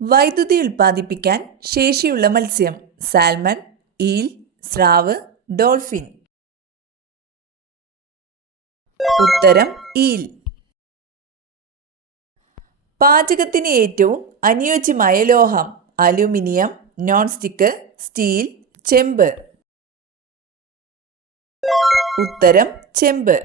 വൈദ്യുതി ഉൽപ്പാദിപ്പിക്കാൻ ശേഷിയുള്ള മത്സ്യം: സാൽമൺ, ഈൽ, സ്രാവ്, ഡോൾഫിൻ. ഉത്തരം ഈൽ. പാചകത്തിന് ഏറ്റവും അനുയോജ്യമായ ലോഹം: അലൂമിനിയം, നോൺ സ്റ്റിക്ക്, സ്റ്റീൽ, ചെമ്പ്. ഉത്തരം ചെമ്പ്.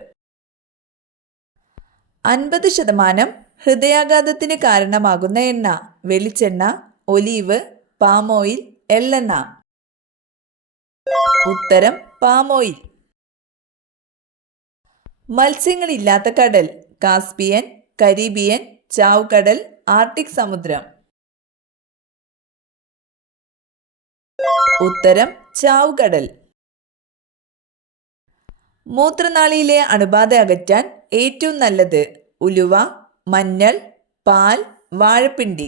50% ഹൃദയാഘാതത്തിന് കാരണമാകുന്ന എണ്ണ: വെളിച്ചെണ്ണ, ഒലീവ്, പാം ഓയിൽ, എള്ളെണ്ണ. ഉത്തരം പാം ഓയിൽ. മത്സ്യങ്ങളില്ലാത്ത കടൽ: കാസ്പിയൻ, കരീബിയൻ, ചാവുകടൽ, ആർട്ടിക് സമുദ്രം. ഉത്തരം ചാവുകടൽ. മൂത്രനാളിയിലെ അണുബാധ അകറ്റാൻ ഏറ്റവും നല്ലത്: ഉലുവ, മഞ്ഞൾ, പാൽ, വാഴപ്പിണ്ടി.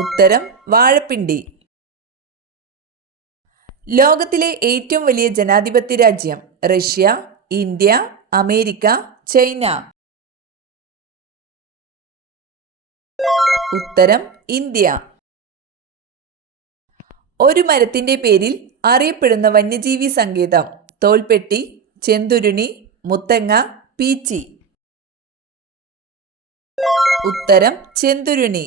ഉത്തരം വാഴപ്പിണ്ടി. ലോകത്തിലെ ഏറ്റവും വലിയ ജനാധിപത്യ രാജ്യം: റഷ്യ, ഇന്ത്യ, അമേരിക്ക, ചൈന. ഉത്തരം ഇന്ത്യ. ഒരു മരത്തിന്റെ പേരിൽ അറിയപ്പെടുന്ന വന്യജീവി സങ്കേതം: തോൽപ്പെട്ടി, ചെന്തുരുണി, മുത്തങ്ങ, പീച്ചി. ഉത്തരം ചെന്തുരുണി.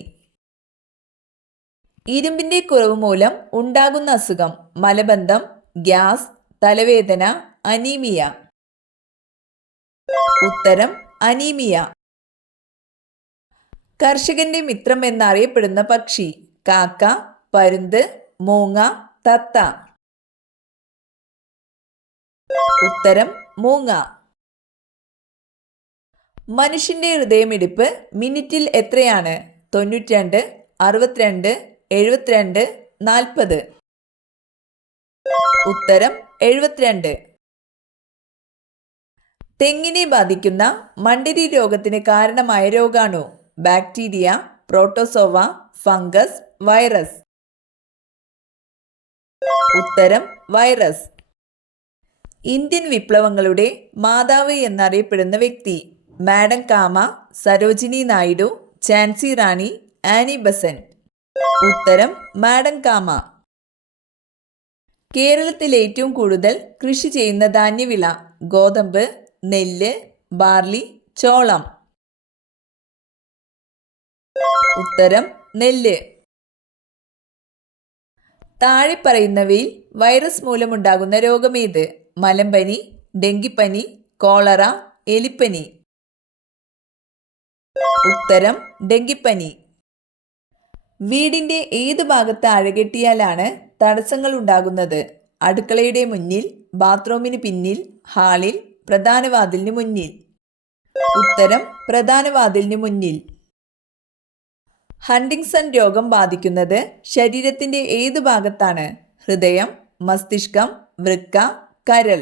ഇരുമ്പിന്റെ കുറവ് മൂലം ഉണ്ടാകുന്ന അസുഖം: മലബന്ധം, ഗ്യാസ്, തലവേദന, അനീമിയ. ഉത്തരം അനീമിയ. കർഷകന്റെ മിത്രം എന്നറിയപ്പെടുന്ന പക്ഷി: കാക്ക, പരുന്ത്, മൂങ്ങ, തത്ത. ഉത്തരം മൂങ്ങ. മനുഷ്യന്റെ ഹൃദയമിടിപ്പ് മിനിറ്റിൽ എത്രയാണ്? 92, 62, 72, 40. ഉത്തരം 72. തെങ്ങിനെ ബാധിക്കുന്ന മണ്ടരി രോഗത്തിന് കാരണമായ രോഗാണു: ബാക്ടീരിയ, പ്രോട്ടോസോവ, ഫംഗസ്, വൈറസ്. ഉത്തരം വൈറസ്. ഇന്ത്യൻ വിപ്ലവങ്ങളുടെ മാതാവ് എന്നറിയപ്പെടുന്ന വ്യക്തി: മാഡം കാമ, സരോജിനി നായിഡു, ഝാൻസി റാണി, ആനി ബസന്റ്. ഉത്തരം മാഡം കാമ. കേരളത്തിൽ ഏറ്റവും കൂടുതൽ കൃഷി ചെയ്യുന്ന ധാന്യവിള: ഗോതമ്പ്, നെല്ല്, ബാർലി, ചോളം. ഉത്തരം നെല്ല്. താഴെ പറയുന്നവയിൽ വൈറസ് മൂലമുണ്ടാകുന്ന രോഗമേത്? മലമ്പനി, ഡെങ്കിപ്പനി, കോളറ, എലിപ്പനി. ഉത്തരം ഡെങ്കിപ്പനി. വീടിന്റെ ഏത് ഭാഗത്ത് അഴകെട്ടിയാലാണ് തടസ്സങ്ങൾ ഉണ്ടാകുന്നത്? അടുക്കളയുടെ മുന്നിൽ, ബാത്റൂമിന് പിന്നിൽ, ഹാളിൽ, പ്രധാന വാതിലിന് മുന്നിൽ. ഉത്തരം പ്രധാന വാതിലിന് മുന്നിൽ. ഹണ്ടിങ്സൺ രോഗം ബാധിക്കുന്നത് ശരീരത്തിന്റെ ഏത് ഭാഗത്താണ്? ഹൃദയം, മസ്തിഷ്കം, വൃക്ക, കരൾ.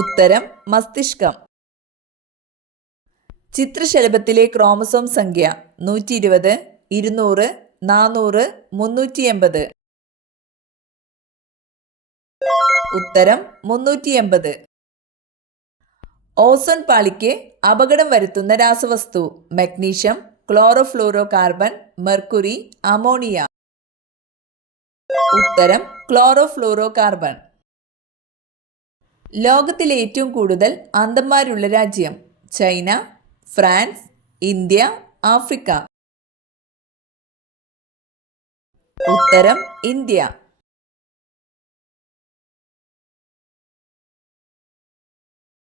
ഉത്തരം മസ്തിഷ്കം. ചിത്രശലഭത്തിലെ ക്രോമസോം സംഖ്യ: 120, 200, 400, 380. ഉത്തരം 380. ഓസോൺ പാളിക്ക് അപകടം വരുത്തുന്ന രാസവസ്തു: magnesium, chlorofluoro carbon, mercury, ammonia. ഉത്തരം ക്ലോറോഫ്ലൂറോ കാർബൺ. ലോകത്തിൽ ഏറ്റവും കൂടുതൽ അന്ധന്മാരുള്ള രാജ്യം: ചൈന, ഫ്രാൻസ്, ഇന്ത്യ, ആഫ്രിക്ക. ഉത്തരം ഇന്ത്യ.